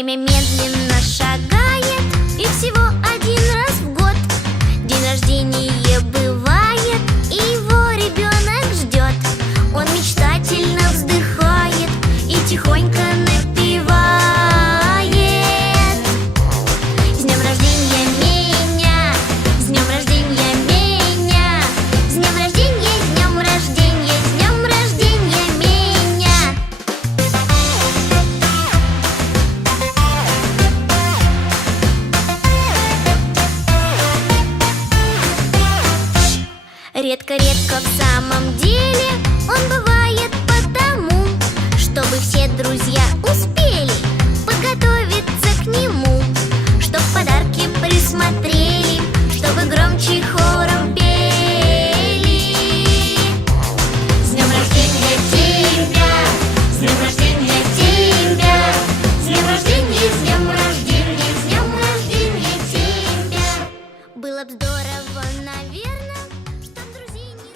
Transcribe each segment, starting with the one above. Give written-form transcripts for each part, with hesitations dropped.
Время медленно шагает, и всего один раз в год день рождения бывает, и его ребенок ждет. Он мечтательно вздыхает и тихонько напевает: с днем рождения меня, с днем рождения меня, с днем рождения, с днем рождения, с днем рождения меня. Редко-редко в самом деле он бывает потому, чтобы все друзья успели подготовиться к нему, чтоб подарки присмотрели, чтобы громче хором пели. С днем рождения тебя, с днем рождения тебя, с днем рождения, с днем рождения, с днем рождения тебя. Было б здорово, наверное, чтоб друзей не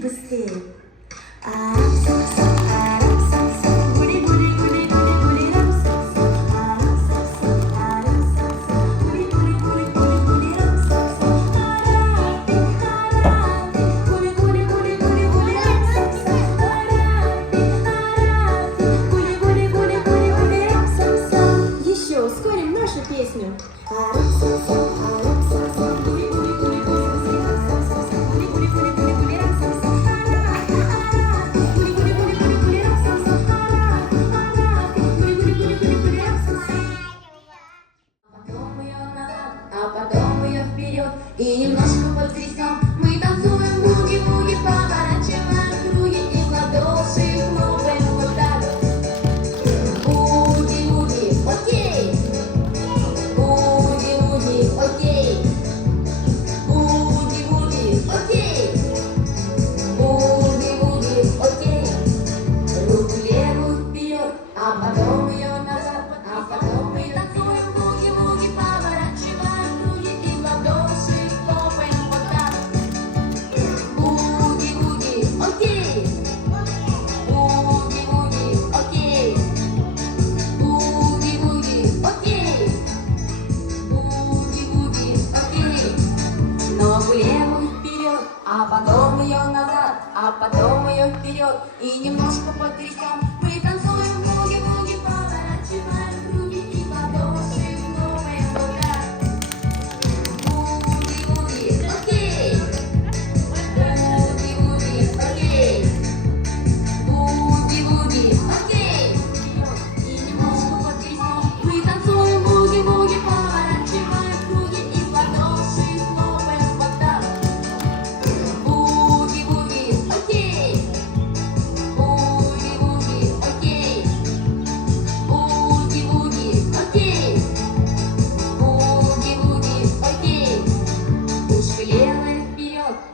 быстрее. Еще ускорим нашу песню. И немножко потрясем, мы танцуем буги-буги, поворачиваем круги и в ладоши хлопаем вот так. Буги-буги, окей. Буги-буги, окей. Буги-буги, окей. Буги-буги, окей. Руку левую вперед, а потом ее назад, а потом мы танцуем буги-буги, поворачиваем круги и в ладоши. А потом ее назад, а потом ее вперед. И немножко потрясем, мы танцуем буги-буги, поворачиваем круги и ладоши хлопаем вот так. Буги-буги, окей. Буги-буги, окей. Буги-буги, окей. И немножко потрясем, мы танцуем буги-буги, поворачиваем круги и ладоши хлопаем вот так.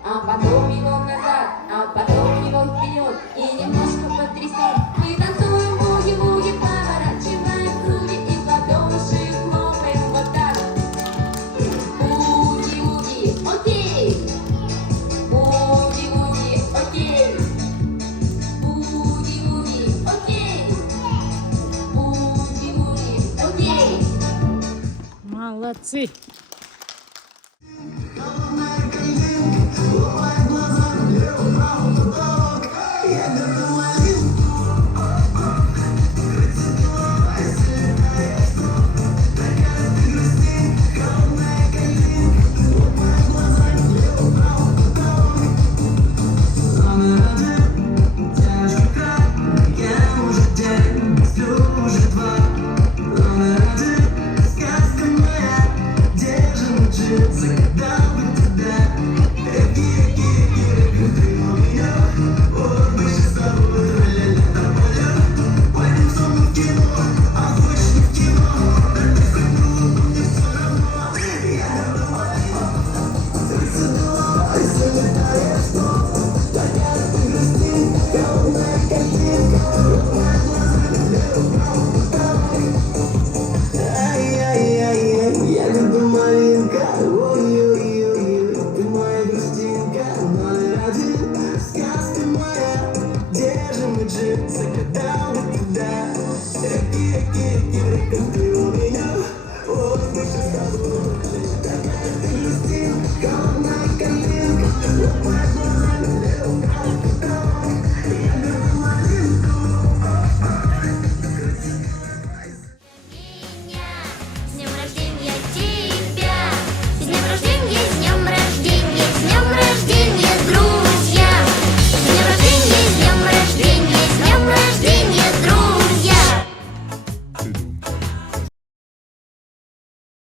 А потом его назад, а потом его вперед. И немножко потрясем, мы танцуем буги-буги, поворачиваем круги и в ладоши хлопаем вот так. Буги-буги, окей. Буги-буги, окей. Буги-буги, окей. Буги-буги, окей. Молодцы!